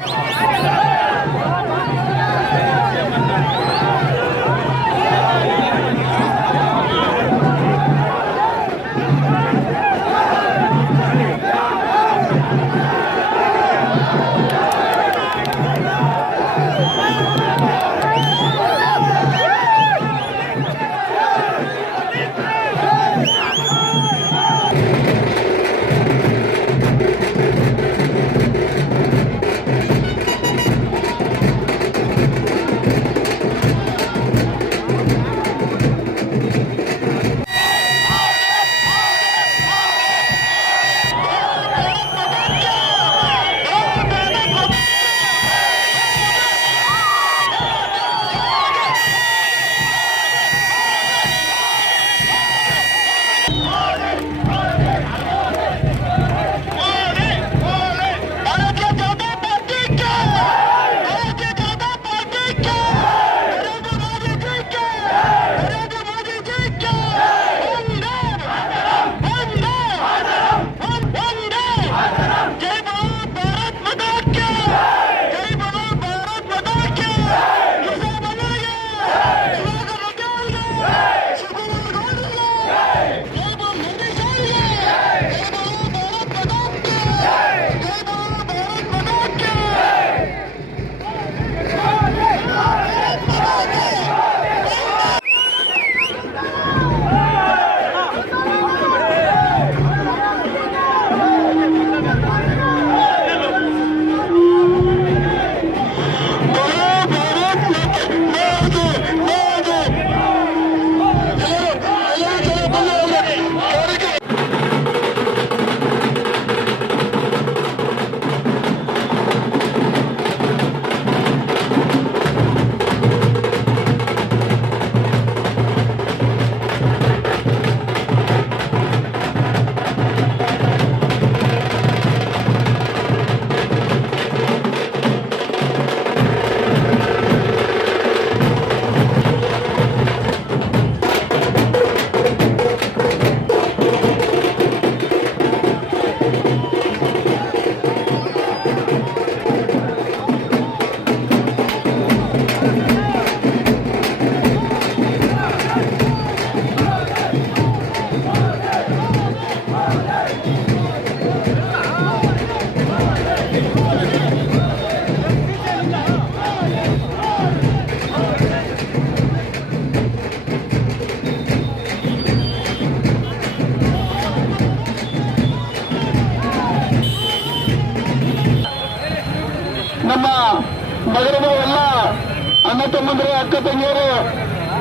よかった。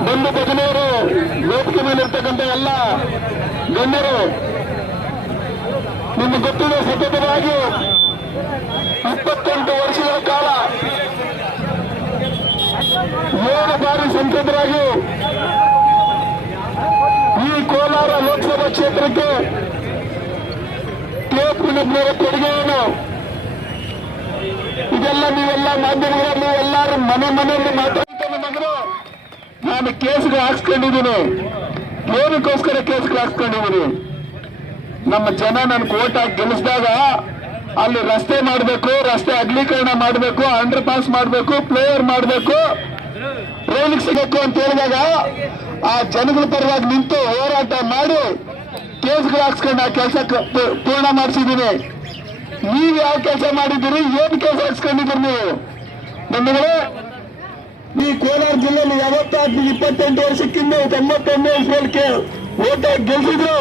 ಬಂಧು ಭಜನೆಯರು ವೇದಿಕೆ ಮೇಲೆ ಇರ್ತಕ್ಕಂಥ ಎಲ್ಲ ಗಣ್ಯರು ನಿಮ್ಮ ಗೊತ್ತಿದೆ ಸತತವಾಗಿ ಇಪ್ಪತ್ತೆಂಟು ವರ್ಷಗಳ ಕಾಲ ಏಳು ಬಾರಿ ಸಂಸದರಾಗಿ ಈ ಕೋಲಾರ ಲೋಕಸಭಾ ಕ್ಷೇತ್ರಕ್ಕೆ ಪುಣ್ಣಪ್ಪನವರ ಕೊಡುಗೆಯನ್ನು ಇದೆಲ್ಲ ನೀವೆಲ್ಲ ಮಾಧ್ಯಮಗಳಲ್ಲಿ ಎಲ್ಲರೂ ಮನೆ ಮನೆಯಲ್ಲಿ ಮಗನು ನಾನು ಕೇಸ್ಗೆ ಹಾಕ್ಸ್ಕೊಂಡಿದ್ದೀನಿ ಏನಕ್ಕೋಸ್ಕರ ಕೇಸ್ಗಳು ಹಾಕ್ಸ್ಕೊಂಡಿದ್ದೀನಿ ನಮ್ಮ ಜನ ನನ್ ಕೋಟ್ ಹಾಕಿ ಗೆಲ್ಲಿಸಿದಾಗ ಅಲ್ಲಿ ರಸ್ತೆ ಮಾಡಬೇಕು, ರಸ್ತೆ ಅಗಲೀಕರಣ ಮಾಡಬೇಕು ಅಂಡರ್ ಪಾಸ್ ಮಾಡಬೇಕು ಪ್ಲೇಯರ್ ಮಾಡಬೇಕು. ರೈಲಿಗೆ ಸಿಗಬೇಕು ಅಂತ ಹೇಳಿದಾಗ ಆ ಜನಗಳ ಪರವಾಗಿ ನಿಂತು ಹೋರಾಟ ಮಾಡಿ ಕೇಸ್ಗಳು ಹಾಕ್ಸ್ಕೊಂಡು ಆ ಕೆಲಸ ಪೂರ್ಣ ಮಾಡಿಸಿದ್ದೀನಿ ನೀವು ಯಾವ ಕೆಲಸ ಮಾಡಿದ್ದೀರಿ, ಏನು ಕೆಲಸ ಹಾಕ್ಸ್ಕೊಂಡಿದ್ದೀರಿ ನೀವು? ಬಂಧುಗಳೇ ಕೋಲಾರ ಜಿಲ್ಲೆಯಲ್ಲಿ ಯಾವತ್ತಾದ್ರೂ ಇಪ್ಪತ್ತೆಂಟು ವರ್ಷಕ್ಕಿಂತ ತೊಂಬತ್ತೊಂದು ವರ್ಷಕ್ಕೆ ಓಟಾಗಿ ಗೆಲ್ಸಿದ್ರು.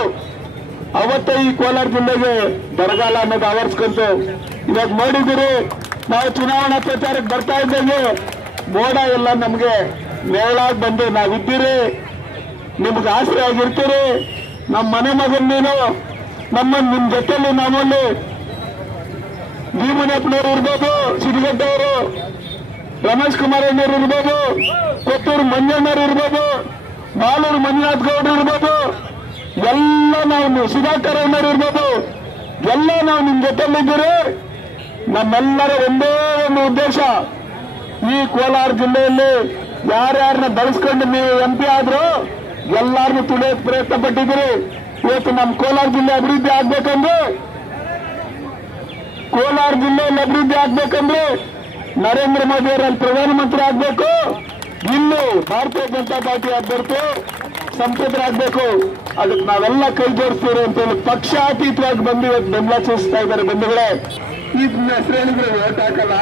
ಅವತ್ತ ಈ ಕೋಲಾರ ಜಿಲ್ಲೆಗೆ ಬರಗಾಲ ಅನ್ನೋದು ಆವರಿಸ್ಕೊಂತು. ಇವಾಗ ನೋಡಿದ್ದೀರಿ ನಾವು ಚುನಾವಣಾ ಪ್ರಚಾರಕ್ಕೆ ಬರ್ತಾ ಇದ್ದಂಗೆ ಮೋಡ ಎಲ್ಲ ನಮಗೆ ನೆರಳಾಗಿ ಬಂದು ನಾವಿದ್ದೀರಿ. ನಿಮ್ಗೆ ಆಸರೆ ಆಗಿರ್ತೀರಿ. ನಮ್ಮ ಮನೆ ಮಗನ್ ನೀನು, ನಮ್ಮ ನಿಮ್ ಜೊತೆಲಿ ನಮ್ಮಲ್ಲಿ ಭೀಮನಪ್ಪನವರು ಇರ್ಬೋದು ಸಿಡಿಗಡ್ಡವರು ರಮೇಶ್ ಕುಮಾರ್ ಅಣ್ಣವ್ರು ಇರ್ಬೋದು ಕೊತ್ತೂರು ಮಂಜಣ್ಣವ್ರು ಇರ್ಬೋದು, ಬಾಲೂರು ಮಂಜುನಾಥ್ ಗೌಡ್ರು ಇರ್ಬೋದು, ಎಲ್ಲ ನಾವು ಸುಧಾಕರ್ ಅಣ್ಣವ್ರು ಇರ್ಬೋದು, ಎಲ್ಲ ನಾವು ನಿಮ್ ಜೊತೆಲಿದ್ದೀರಿ ನಮ್ಮೆಲ್ಲರ ಒಂದೇ ಒಂದು ಉದ್ದೇಶ, ಈ ಕೋಲಾರ ಜಿಲ್ಲೆಯಲ್ಲಿ ಯಾರ್ಯಾರನ್ನ ಬಳಸ್ಕೊಂಡು ನೀವು ಎಂ ಪಿ ಆದ್ರು ಎಲ್ಲಾರನ್ನು ಪ್ರಯತ್ನ ಪಟ್ಟಿದ್ದೀರಿ ಇವತ್ತು ನಮ್ಮ ಕೋಲಾರ ಜಿಲ್ಲೆ ಅಭಿವೃದ್ಧಿ ಆಗ್ಬೇಕಂದ್ರೆ, ಕೋಲಾರ ಜಿಲ್ಲೆಯಲ್ಲಿ ಅಭಿವೃದ್ಧಿ ಆಗ್ಬೇಕಂದ್ರೆ ನರೇಂದ್ರ ಮೋದಿ ಅವರಲ್ಲಿ ಪ್ರಧಾನಮಂತ್ರಿ ಆಗ್ಬೇಕು. ಇಲ್ಲಿ ಭಾರತೀಯ ಜನತಾ ಪಾರ್ಟಿ ಅಭ್ಯರ್ಥಿ ಸಂಸದರಾಗಬೇಕು ಅದಕ್ಕೆ ನಾವೆಲ್ಲ ಕೈ ಜೋಡಿಸ್ತೀವಿ ಅಂತ ಹೇಳಿ ಪಕ್ಷಾತೀತವಾಗಿ ಬಂದು ಇವತ್ತು ಬೆಂಬಲ ಸೂಚಿಸ್ತಾ ಇದ್ದಾರೆ ಬಂಧುಗಳೇ. ಇದನ್ನ ಹೇಳಿದ್ರೆ ಓಟ್ ಹಾಕಲ್ಲ.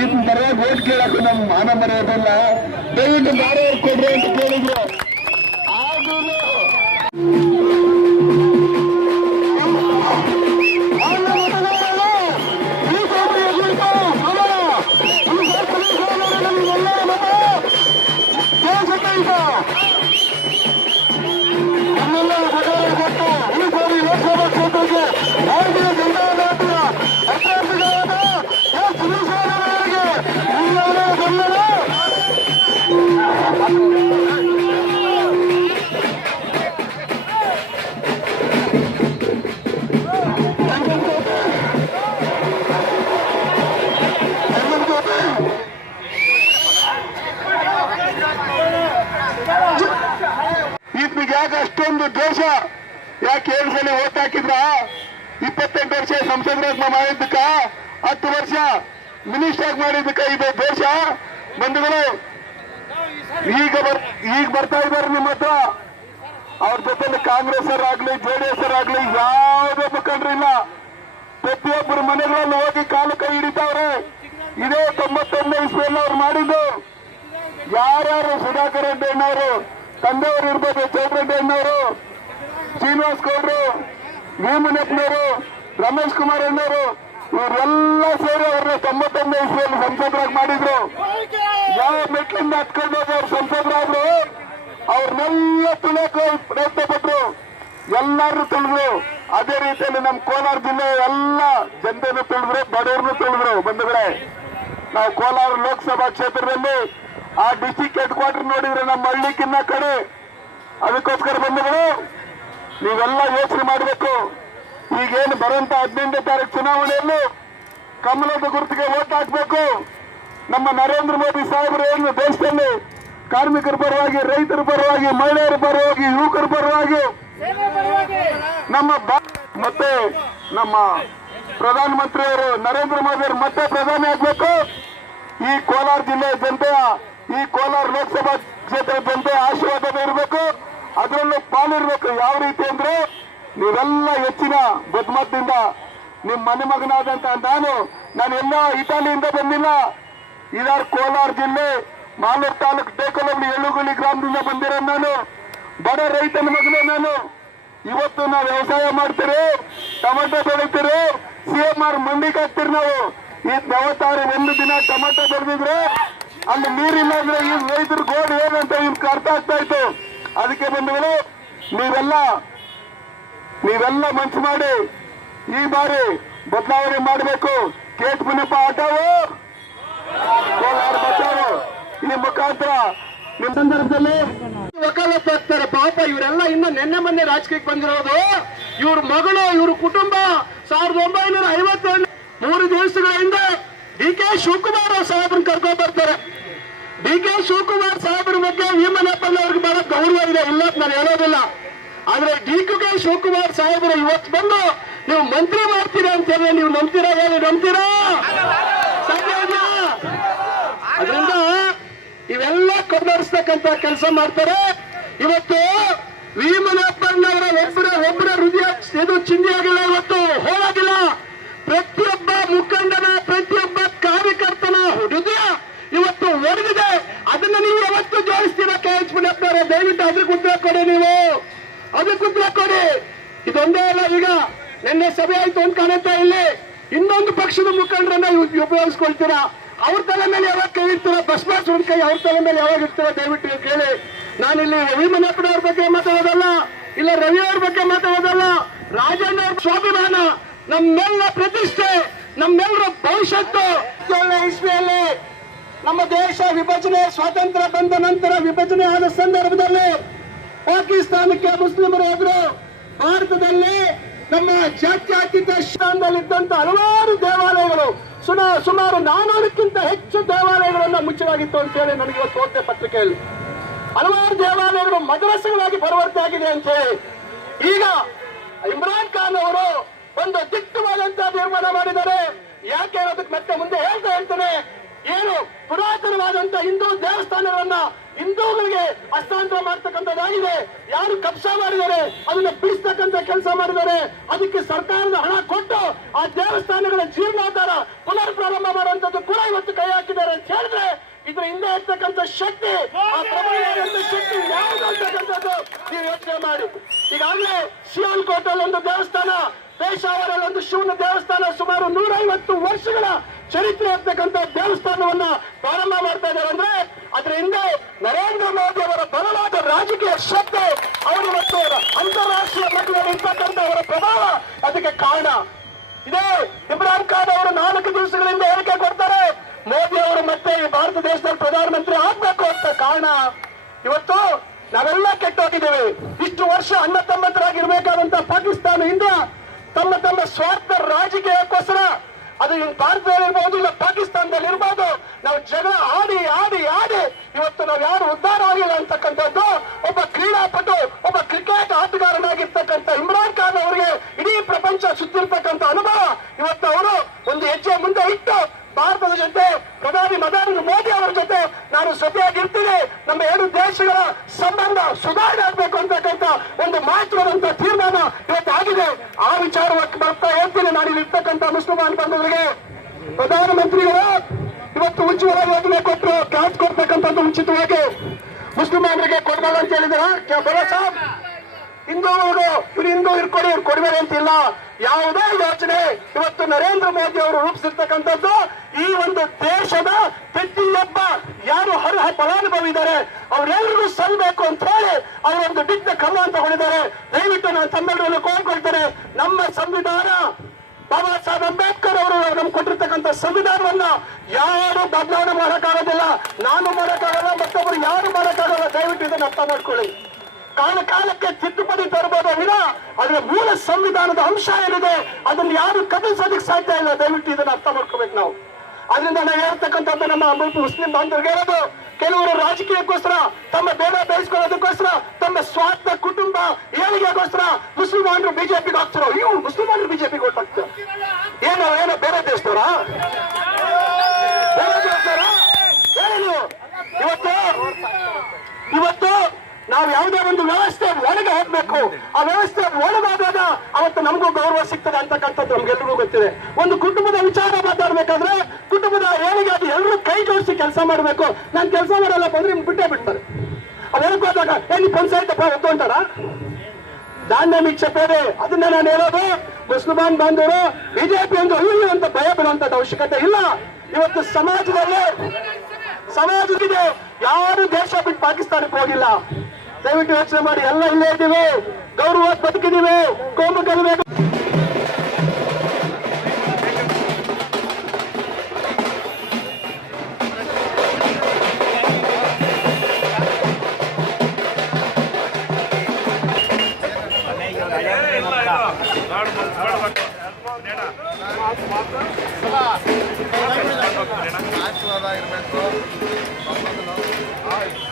ಇದನ್ನ ಬರೋ ವೋಟ್ ಕೇಳಕ್ಕೆ ನಮ್ಮ ಮಾನ ಮರ್ಯಾದಲ್ಲ ದಯವಿಟ್ಟು ಬೇರೆ ಕೊಡ್ರಿ ಅಂತ ಕೇಳಿದ್ರು. ಸಂಸದರಾಗ ಮಾಡಿದ್ದಕ್ಕ? ಹತ್ತು ವರ್ಷ ಮಿನಿಸ್ಟರ್ ಮಾಡಿದ್ದಕ್ಕ ಇದು ದೋಷ ಬಂಧುಗಳು, ಈಗ ಈಗ ಬರ್ತಾ ಇದ್ದಾರೆ ನಿಮ್ಮ ಹತ್ರ. ಅವ್ರ ಜೊತೆಲಿ ಕಾಂಗ್ರೆಸ್ ಆಗ್ಲಿ, ಜೆ ಡಿ ಎಸ್ ಆಗ್ಲಿ, ಯಾವುದೇ ಮುಖಂಡರಿಲ್ಲ ಪ್ರತಿಯೊಬ್ಬರು ಮನೆಗಳಲ್ಲಿ ಹೋಗಿ ಕಾಲು ಕೈ ಹಿಡಿತಾವ್ರೆ. ಇದೇ ತೊಂಬತ್ತೊಂದನೇ ಇಸ್ವಿಯಲ್ಲಿ ಅವ್ರು ಮಾಡಿದ್ದು. ಯಾರ್ಯಾರು ಸುಧಾಕರ್ ರೆಡ್ಡಿ ಅಣ್ಣವರು, ತಂದೆಯವರು ಇರ್ಬೋದು ಚೌಟ್ರೆಡ್ಡಿ ಅಣ್ಣವರು, ಶ್ರೀನಿವಾಸ್ ಗೌಡ್ರು ಭೀಮನಪ್ಪನವರು ರಮೇಶ್ ಕುಮಾರ್ ಅಣ್ಣವರು ಇವರೆಲ್ಲ ಸೇರಿ ಅವ್ರನ್ನ ತೊಂಬತ್ತೊಂದು ಇಸ್ವಿಯಲ್ಲಿ ಸಂಸದರಾಗಿ ಮಾಡಿದ್ರು. ಯಾವ ಮೆಟ್ಲಿಂದ ಹತ್ಕೊಂಡು ಅವ್ರು ಸಂಸದರಾದ್ರು. ಅವ್ರನ್ನೆಲ್ಲ ತುಳಿಯಕ್ಕೆ ಪ್ರಯತ್ನ ಪಟ್ರು. ಎಲ್ಲರೂ ತುಳಿದ್ರು. ಅದೇ ರೀತಿಯಲ್ಲಿ ನಮ್ಮ ಕೋಲಾರ ಜಿಲ್ಲೆ ಎಲ್ಲ ಜನತೆನೂ ತುಳಿದ್ರು, ಬಡವರನ್ನು ತುಳಿದ್ರು. ಬಂಧುಗಳೇ, ನಾವು ಕೋಲಾರ ಲೋಕಸಭಾ ಕ್ಷೇತ್ರದಲ್ಲಿ ಆ ಡಿಸ್ಟಿಕ್ ಹೆಡ್ ಕ್ವಾರ್ಟರ್ ನೋಡಿದ್ರೆ ನಮ್ಮ ಹಳ್ಳಿಕ್ಕಿನ್ನ ಕಡೆ. ಅದಕ್ಕೋಸ್ಕರ ಬಂಧುಗಳು, ನೀವೆಲ್ಲ ಯೋಚನೆ ಮಾಡಬೇಕು. ಈಗೇನು ಬರುವಂತ ಹದಿನೆಂಟನೇ ತಾರೀಕು ಚುನಾವಣೆಯಲ್ಲಿ ಕಮಲದ ಗುರುತಿಗೆ ಓಟ್ ಹಾಕಬೇಕು. ನಮ್ಮ ನರೇಂದ್ರ ಮೋದಿ ಸಾಹೇಬರು ಏನು ದೇಶದಲ್ಲಿ ಕಾರ್ಮಿಕರ ಪರವಾಗಿ, ರೈತರ ಪರವಾಗಿ, ಮಹಿಳೆಯರ ಪರವಾಗಿ, ಯುವಕರ ಪರವಾಗಿ ನಮ್ಮ ಮತ್ತೆ ನಮ್ಮ ಪ್ರಧಾನಮಂತ್ರಿಯವರು ನರೇಂದ್ರ ಮೋದಿ ಅವರು ಮತ್ತೆ ಪ್ರಧಾನಿ ಆಗ್ಬೇಕು. ಈ ಕೋಲಾರ ಜಿಲ್ಲೆಯ ಜನತೆಯ, ಈ ಕೋಲಾರ ಲೋಕಸಭಾ ಕ್ಷೇತ್ರದ ಜನತೆಯ ಆಶೀರ್ವಾದ ಇರಬೇಕು. ಅದರಲ್ಲೂ ಪಾಲಿರ್ಬೇಕು. ಯಾವ ರೀತಿ ಅಂದ್ರೆ ನೀವೆಲ್ಲ ಹೆಚ್ಚಿನ ಬಹುಮತದಿಂದ ನಿಮ್ಮ ಮನೆ ಮಗನಾದಂತ ನಾನು ನಾನು ಎಲ್ಲ ಇಟಾಲಿಯಿಂದ ಬಂದಿಲ್ಲ. ಇದಾರ್ ಕೋಲಾರ ಜಿಲ್ಲೆ, ಮಾಲೂರು ತಾಲೂಕು ಟೇಕಲಲ್ಲಿ ಎಳ್ಳುಗುಳಿ ಗ್ರಾಮದಿಂದ ಬಂದಿರೋ ನಾನು. ಬಡ ರೈತನ ಮಗನೇ ನಾನು. ಇವತ್ತು ನಾವು ವ್ಯವಸಾಯ ಮಾಡ್ತೀರಿ, ಟೊಮೆಟೊ ಬೆಳಿತೀರಿ ಸಿ ಎಂ ಆರ್ ಮಂಡಿಗೆ ಹಾಕ್ತೀರಿ ನಾವು. ಈ ನವತ್ತಾರು ಒಂದು ದಿನ ಟೊಮೆಟೊ ಬೆಳೆದಿದ್ರೆ ಅಲ್ಲಿ ನೀರಿಲ್ಲ ಅಂದ್ರೆ ಈ ರೈತರ ಗೋಡ್ ಏನಂತ ಇವ್ರಿಗೆ ಅರ್ಥ ಆಗ್ತಾ ಇತ್ತು. ಅದಕ್ಕೆ ಬಂದವರು ನೀವೆಲ್ಲ ನೀವೆಲ್ಲ ಮನ್ಸು ಮಾಡಿ ಈ ಬಾರಿ ಬದಲಾವಣೆ ಮಾಡಬೇಕು. ಕೇಟ್ ಮುನಪ್ಪ ಆಟವು. ಬಚಾವು. ಈ ಮುಖಾಂತರ ನಿಮ್ಮ ಸಂದರ್ಭದಲ್ಲಿ ವಕಾಲತ್ ಆಗ್ತಾರೆ ಪಾಪ, ಇವರೆಲ್ಲ ಇನ್ನು ನಿನ್ನೆ ಮೊನ್ನೆ ರಾಜಕೀಯಕ್ಕೆ ಬಂದಿರೋದು. ಇವ್ರ ಮಗಳು, ಇವ್ರ ಕುಟುಂಬ ಸಾವಿರದ ಒಂಬೈನೂರ ಐವತ್ತೊಂದು ಮೂರು ದಿವಸಗಳ ಹಿಂದೆ ಡಿ ಕೆ ಶಿವಕುಮಾರ್ ಸಾಹೇಬ್ರನ್ನ ಕರ್ಕೊಂಡ್ ಬರ್ತಾರೆ. ಡಿ ಕೆ ಶಿವಕುಮಾರ್ ಸಾಹೇಬ್ರ ಬಗ್ಗೆ ಭೀಮನಪ್ಪನವ್ರಿಗೆ ಬಹಳ ಗೌರವ ಇದೆ. ಇಲ್ಲ ನಾನು ಹೇಳೋದಿಲ್ಲ. ಆದ್ರೆ ಡಿ ಕೆ ಶಿವಕುಮಾರ್ ಸಾಹೇಬರು ಇವತ್ತು ಬಂದು ನೀವು ಮಂತ್ರಿ ಮಾಡ್ತೀರಾ ಅಂತ ಹೇಳಿ ನೀವು ನಂಬ್ತೀರಾ? ಹೇಳಿ, ನಂಬ್ತೀರಾ? ಅದರಿಂದ ಇವೆಲ್ಲ ಕೊಂಡಾಡಿಸ್ತಕ್ಕಂತ ಕೆಲಸ ಮಾಡ್ತಾರೆ. ಇವತ್ತು ಭೀಮನಪ್ಪನವರ ಒಬ್ಬರ ಒಬ್ಬರ ಹೃದಯ ಇದು ಚಿಂದಿ ಆಗಿಲ್ಲ ಇವತ್ತು ಹೋಗಿಲ್ಲ ಪ್ರತಿಯೊಬ್ಬ ಮುಖಂಡನ, ಪ್ರತಿಯೊಬ್ಬ ಕಾರ್ಯಕರ್ತನ ಹೃದಯ ಇವತ್ತು ಒಡೆದಿದೆ. ಅದನ್ನ ನೀವು ಯಾವತ್ತು ಜೋಡಿಸ್ತೀರಾ, ಕೆ ಎಚ್ ಮುನಿಯಪ್ಪನವರ ದಯವಿಟ್ಟು ಉತ್ತರ ಕೊಡಿ ನೀವು. ಅದಕ್ಕೆ ಬ್ಲಾಕ್ ಕೊಡಿ ಇದೊಂದೇ ಅಲ್ಲ ಈಗ. ನಿನ್ನೆ ಸಭೆ ಆಯ್ತು ಅಂತ ಕಾಣುತ್ತೆ ಇಲ್ಲಿ. ಇನ್ನೊಂದು ಪಕ್ಷದ ಮುಖಂಡರನ್ನ ಉಪಯೋಗಿಸ್ಕೊಳ್ತೀರಾ? ಅವ್ರ ತಲೆ ಮೇಲೆ ಯಾವಾಗ ಕೈ ಇರ್ತೀರ ಭಸ್ಮಾಸುರನ ಕೈ ಅವ್ರ ತಲೆ ಮೇಲೆ ಯಾವಾಗ ಇರ್ತೀರ ದಯವಿಟ್ಟು ಕೇಳಿ. ನಾನಿಲ್ಲಿ ರವಿ ಮನಪ್ಪನವ್ರ ಬಗ್ಗೆ ಮಾತಾಡೋದಲ್ಲ, ಇಲ್ಲ ರವಿ ಅವ್ರ ಬಗ್ಗೆ ಮಾತಾಡೋದಲ್ಲ, ರಾಜಣ್ಣ ಅವ್ರ ಸ್ವಾಭಿಮಾನ, ನಮ್ಮೆಲ್ಲ ಪ್ರತಿಷ್ಠೆ ನಮ್ಮೆಲ್ಲರ ಭವಿಷ್ಯತ್ತು. ಇಸ್ವಿಯಲ್ಲಿ ನಮ್ಮ ದೇಶ ವಿಭಜನೆ, ಸ್ವಾತಂತ್ರ್ಯ ಬಂದ ನಂತರ ವಿಭಜನೆ ಆದ ಸಂದರ್ಭದಲ್ಲಿ ಪಾಕಿಸ್ತಾನಕ್ಕೆ ಮುಸ್ಲಿಮರು ಹೋದ್ರು ಭಾರತದಲ್ಲಿ ನಮ್ಮ ಜಾತ್ಯಾತೀತ ಸ್ಥಾನದಲ್ಲಿದ್ದಂತ ಹಲವಾರು ದೇವಾಲಯಗಳು ಸುಮಾ ಸುಮಾರು ನಾನೂರಕ್ಕಿಂತ ಹೆಚ್ಚು ದೇವಾಲಯಗಳನ್ನ ಮುಚ್ಚಲಾಗಿತ್ತು ಅಂತ ಹೇಳಿ ನನಗೆ ಇವತ್ತು ಓದ್ತೆ ಪತ್ರಿಕೆಯಲ್ಲಿ. ಹಲವಾರು ದೇವಾಲಯಗಳು ಮದ್ರಸಗಳಾಗಿ ಪರಿವರ್ತನೆ ಆಗಿದೆ ಅಂತ ಹೇಳಿ. ಈಗ ಇಮ್ರಾನ್ ಖಾನ್ ಅವರು ಒಂದು ದಿಟ್ಟವಾದಂತಹ ತೀರ್ಮಾನ ಮಾಡಿದ್ದಾರೆ. ಯಾಕೆ ಅನ್ನೋದಕ್ಕೆ ಮತ್ತೆ ಮುಂದೆ ಹೇಳ್ತಾ ಹೇಳ್ತೇನೆ ಏನು ಪುರಾತನವಾದಂತ ಹಿಂದೂ ದೇವಸ್ಥಾನಗಳನ್ನ ಹಿಂದೂಗಳಿಗೆ ಹಸ್ತಾಂತರ ಮಾಡ್ತಕ್ಕಂಥದ್ದಾಗಿದೆ ಯಾರು ಕಬ್ಜಾ ಮಾಡಿದ್ದಾರೆ, ಅದನ್ನ ಬಿಡಿಸ್ತಕ್ಕಂಥ ಕೆಲಸ ಮಾಡಿದ್ದಾರೆ, ಅದಕ್ಕೆ ಸರ್ಕಾರದ ಹಣ ಕೊಟ್ಟು ಆ ದೇವಸ್ಥಾನಗಳ ಜೀರ್ಣೋದ್ಧಾರ ಪುನರ್ ಪ್ರಾರಂಭ ಮಾಡುವಂತದ್ದು ಕೂಡ ಇವತ್ತು ಕೈ ಹಾಕಿದ್ದಾರೆ ಅಂತ ಹೇಳಿದ್ರೆ, ಇದ್ರ ಹಿಂದೆ ಇರ್ತಕ್ಕಂಥ ಶಕ್ತಿ, ಆ ಶಕ್ತಿ ಯಾವುದು ಅಂತಕ್ಕಂಥದ್ದು ನೀವು ಯೋಚನೆ ಮಾಡಿ. ಈಗಾಗಲೇ ಅಲ್ಲಿ ಒಂದು ದೇವಸ್ಥಾನ ಪೇಶಾವರಲ್ಲಿ ಒಂದು ಶಿವನ ದೇವಸ್ಥಾನ ಸುಮಾರು ನೂರೈವತ್ತು ವರ್ಷಗಳ ಚರಿತ್ರೆ ಇರ್ತಕ್ಕಂಥ ದೇವಸ್ಥಾನವನ್ನ ಪ್ರಾರಂಭ ಮಾಡ್ತಾ ಇದ್ದಾರೆ ಅಂದ್ರೆ ಅದ್ರ ಹಿಂದೆ ನರೇಂದ್ರ ಮೋದಿ ಅವರ ಬಲವಾದ ರಾಜಕೀಯ ಶಕ್ತಿ ಅವರು ಮತ್ತು ಅಂತಾರಾಷ್ಟ್ರೀಯ ಮಟ್ಟದಲ್ಲಿ ಇರ್ತಕ್ಕಂಥ ಅವರ ಪ್ರಭಾವ ಅದಕ್ಕೆ ಕಾರಣ. ಇದೇ ಇಮ್ರಾನ್ ಖಾನ್ ಅವರು ನಾಲ್ಕು ದಿವಸಗಳಿಂದ ಹೇಳಿಕೆ ಕೊಡ್ತಾರೆ, ಮೋದಿ ಅವರು ಮತ್ತೆ ಈ ಭಾರತ ದೇಶದಲ್ಲಿ ಪ್ರಧಾನಮಂತ್ರಿ ಆಗ್ಬೇಕು ಅಂತ ಕಾರಣ. ಇವತ್ತು ನಾವೆಲ್ಲ ಕೆಟ್ಟೋಗಿದ್ದೇವೆ. ಇಷ್ಟು ವರ್ಷ ಅಣ್ಣ ತಮ್ಮತ್ತರಾಗಿರ್ಬೇಕಾದಂತ ಪಾಕಿಸ್ತಾನ, ಇಂಡಿಯಾ, ತಮ್ಮ ತಮ್ಮ ಸ್ವಾರ್ಥ ರಾಜಕೀಯಕ್ಕೋಸ್ಕರ ಅದು ಭಾರತದಲ್ಲಿ ಇರ್ಬೋದು ಇಲ್ಲ ಪಾಕಿಸ್ತಾನದಲ್ಲಿ ಇರ್ಬೋದು ನಾವು ಜಗಳ ಆಡಿ ಆಡಿ ಆಡಿ ಇವತ್ತು ನಾವು ಯಾರು ಉದ್ಧಾರ ಆಗಿಲ್ಲ ಅಂತಕ್ಕಂಥದ್ದು ಒಬ್ಬ ಕ್ರೀಡಾಪಟು, ಒಬ್ಬ ಕ್ರಿಕೆಟ್ ಆಟಗಾರನಾಗಿರ್ತಕ್ಕಂಥ ಇಮ್ರಾನ್ ಖಾನ್ ಅವರಿಗೆ ಇಡೀ ಪ್ರಪಂಚ ಸುತ್ತಿರ್ತಕ್ಕಂಥ ಅನುಭವ. ಇವತ್ತು ಅವರು ಒಂದು ಹೆಜ್ಜೆ ಮುಂದೆ ಇಟ್ಟು ಭಾರತದ ಜೊತೆ ಪ್ರಧಾನಿ ನರೇಂದ್ರ ಮೋದಿ ಅವರ ಜೊತೆ ನಾನು ಸತಿಯಾಗಿರ್ತೀನಿ ನಮ್ಮ ಎರಡು ದೇಶಗಳ ಸಂಬಂಧ ಸುಧಾರಣೆ ಆಗ್ಬೇಕು ಅಂತಕ್ಕಂಥ ಒಂದು ಮಹತ್ವದಂತ ತೀರ್ಮಾನ ಇವತ್ತು ಆಗಿದೆ. ಆ ವಿಚಾರವಾಗಿ ಬರ್ತಾ ಹೇಳ್ತೀನಿ ನಾನು ಇರ್ತಕ್ಕಂಥ ಮುಸ್ಲಿಮಾನ್ ಬಂಧುಗಳಿಗೆ. ಪ್ರಧಾನಮಂತ್ರಿಗಳು ಕೊಡ್ತಕ್ಕಂಥದ್ದು ಮುಸ್ಲಿಮರಿಗೆ ಕೊಡಬಲ್ಲ ಅಂತ ಹೇಳಿದಾರ ಬರೋ ಸಾಬ್ ಹಿಂದೂಗಳು ಇವ್ರು ಹಿಂದೂ ಇರ್ಕೊಡಿ, ಇವ್ರು ಅಂತ ಅಂತಿಲ್ಲ ಯಾವುದೇ ಯೋಚನೆ ಇವತ್ತು ನರೇಂದ್ರ ಮೋದಿ ಅವರು ರೂಪಿಸಿರ್ತಕ್ಕಂಥದ್ದು ಈ ಒಂದು ದೇಶದ ಪ್ರತಿಯೊಬ್ಬ ಯಾರು ಅರ್ಹ ಫಲಾನುಭವಿ ಇದ್ದಾರೆ ಅವರೆಲ್ಲರಿಗೂ ಸಲ್ಲಬೇಕು ಅಂತ ಹೇಳಿ ಅವರೊಂದು ದಿಟ್ಟ ಅಂತ ತಗೊಂಡಿದ್ದಾರೆ ದಯವಿಟ್ಟು ನಾನು ತಮ್ಮೆಲ್ಲರನ್ನು ಕೋರ್ಕೊಳ್ತೇನೆ ನಮ್ಮ ಸಂವಿಧಾನ ಬಾಬಾ ಸಾಹೇಬ್ ಅಂಬೇಡ್ಕರ್ ಅವರು ನಮ್ಗೆ ಕೊಟ್ಟಿರ್ತಕ್ಕಂಥ ಸಂವಿಧಾನವನ್ನ ಯಾರು ಬದಲಾವಣೆ ಮಾಡೋಕ್ಕಾಗೋದಿಲ್ಲ. ನಾನು ಮಾಡೋಕ್ಕಾಗಲ್ಲ, ಮತ್ತೊಬ್ಬರು ಯಾರು ಮಾಡೋಕ್ಕಾಗಲ್ಲ, ದಯವಿಟ್ಟು ಇದನ್ನ ಅರ್ಥ ಮಾಡ್ಕೊಳ್ಳಿ. ಕಾಲ ಕಾಲಕ್ಕೆ ತಿದ್ದುಪಡಿ ತರಬಹುದು ವಿನ ಅದರ ಮೂಲ ಸಂವಿಧಾನದ ಅಂಶ ಏನಿದೆ, ಅದನ್ನು ಯಾರು ಕದಲಿಸೋದಕ್ಕೆ ಸಾಧ್ಯ ಇಲ್ಲ. ದಯವಿಟ್ಟು ಇದನ್ನು ಅರ್ಥ ಮಾಡ್ಕೋಬೇಕು ನಾವು. ಅದರಿಂದ ನಾವು ಹೇಳ್ತಕ್ಕಂಥದ್ದು ನಮ್ಮ ಮುಸ್ಲಿಂ ಬಾಂಧವರಿಗೆ ಹೇಳೋದು ಕೆಲವರು ರಾಜಕೀಯಕ್ಕೋಸ್ಕರ, ತಮ್ಮ ಬೇಡ ಬೇಯಿಸ್ಕೊಳ್ಳೋದಕ್ಕೋಸ್ಕರ, ತಮ್ಮ ಸ್ವಾರ್ಥ ಕುಟುಂಬ ಏಳಿಗೆಗೋಸ್ಕರ ಮುಸ್ಲಿಮಾನರು ಬಿಜೆಪಿಗೆ ಹಾಕ್ತಾರ ಇವು ಮುಸ್ಲಿಮಾನರು ಬಿಜೆಪಿಗೆ ಹಾಕ್ತಾರ ಏನೋ ಏನೋ ಬೇರೆ ದೇಶದವರ? ಇವತ್ತು? ಇವತ್ತು? ನಾವು ಯಾವುದೇ ಒಂದು ವ್ಯವಸ್ಥೆ ಒಳಗೆ ಹೋಗ್ಬೇಕು. ಆ ವ್ಯವಸ್ಥೆ ಒಳಗಾದಾಗ ಅವತ್ತು ನಮಗೂ ಗೌರವ ಸಿಗ್ತದೆ ಅಂತಕ್ಕಂಥದ್ದು ನಮ್ಗೆಲ್ರಿಗೂ ಗೊತ್ತಿದೆ. ಒಂದು ಕುಟುಂಬದ ವಿಚಾರ ಮಾತಾಡ್ಬೇಕಾದ್ರೆ ಕುಟುಂಬದ ಏಳಿಗೆ ಅದು ಎಲ್ಲರೂ ಕೈ ಜೋಡಿಸಿ ಕೆಲಸ ಮಾಡಬೇಕು. ನಾನು ಕೆಲಸ ಮಾಡಲ್ಲ ಅಂದ್ರೆ ನಿಮ್ಗೆ ಬಿಟ್ಟೇ ಬಿಡ್ತಾರೆ. ಅದೇನಕ್ಕೆ ಹೋದಾಗ ಏ ನೀವು ಪಂಚಾಯತ್ ಧಾನ್ಯ ಅಂತಾರ ದಾಂಡಮಿಕ್ ಚಪೇದೆ ಅದನ್ನ ನಾನು ಹೇಳೋದು. ಮುಸ್ಲಿಮಾನ್ ಬಾಂಧವರು, ಬಿಜೆಪಿ ಒಂದು ಅಯ್ಯೋ ಅಂತ ಭಯ ಬೀಳುವಂತದ್ದು ಅವಶ್ಯಕತೆ ಇಲ್ಲ. ಇವತ್ತು ಸಮಾಜದಲ್ಲಿ ಸಮಾಜದಿದೆ ಯಾರು ದೇಶ ಬಿಟ್ಟು ಪಾಕಿಸ್ತಾನಕ್ಕೆ ಹೋಗಿಲ್ಲ. ದಯವಿಟ್ಟು ಯೋಚನೆ ಮಾಡಿ ಎಲ್ಲ ಇಲ್ಲೇ ಇದ್ದೀವಿ. ಗೌರವ ಬದುಕಿದೀವಿ ಕೋಮು ಕಲಿಬೇಕು ಇರಬೇಕು